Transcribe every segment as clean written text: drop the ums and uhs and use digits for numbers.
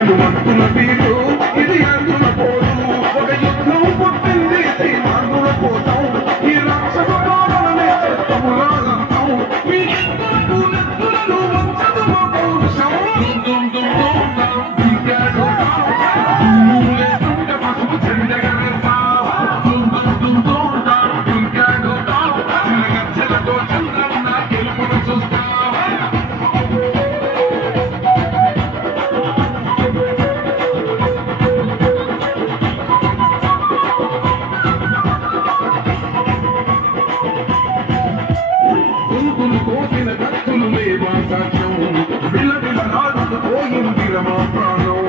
మంతుల తీరు ఇది అందుల పోరు ఒక యుద్ధం పుట్టింది సీమాంధ్రుల కోసం ఈ రాక్షస పాలననే చేస్తములాగంతం మీ ఎత్తులకు నెత్తులను వంచదు మా పౌరుషం దుమ్ దుమ్ దుమ్ దుమ్ దిగాడు లేకుంటే పసుపు చెందగలసా దుమ్ దుమ్ దుమ్ దుమ్ దిగాడు చిలగచ్చలతో చంద్రన్న గెలుపును చూస్తా కోసిన కత్తులు లేవా సాక్ష్యం విలవిలలాడుతూ పోయింది రమా ప్రాణం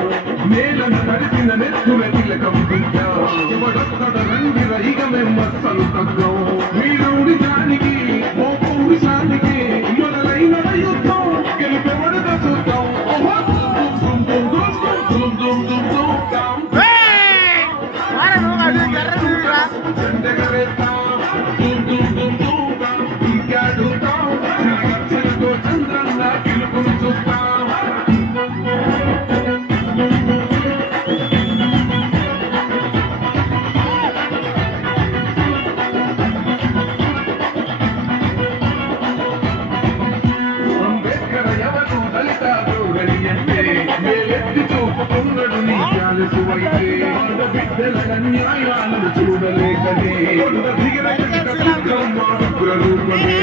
నేలను కలిసిన నెత్తుల తిలకం విద్యా ఎవడొక్కడ రండి రైగ మెమ్మస్సలు తగ్గం మీరుడి జానికి ఓ పౌరుషానికి మొదలైన యుద్ధం గెలుపెవడద చూద్దాం చెందగలేస్తాం చంద్రన్న గెలుపును చూస్తాం అంబేద్కర్ ఎవరు దళిత ద్రోహి అంటే మేలెత్తి చూపుతున్నాడు నీ జాలసువైతే బిడ్డల అన్యాయాలను చూడలేకనే దిగిన రూపమే